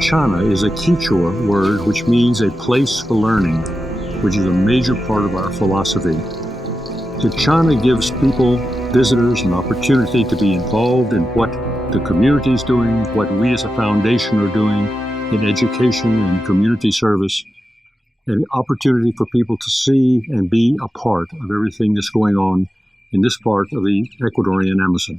Yachana is a Quechua word which means a place for learning, which is a major part of our philosophy. Yachana gives people, visitors, an opportunity to be involved in what the community is doing, what we as a foundation are doing in education and community service, an opportunity for people to see and be a part of everything that's going on in this part of the Ecuadorian Amazon.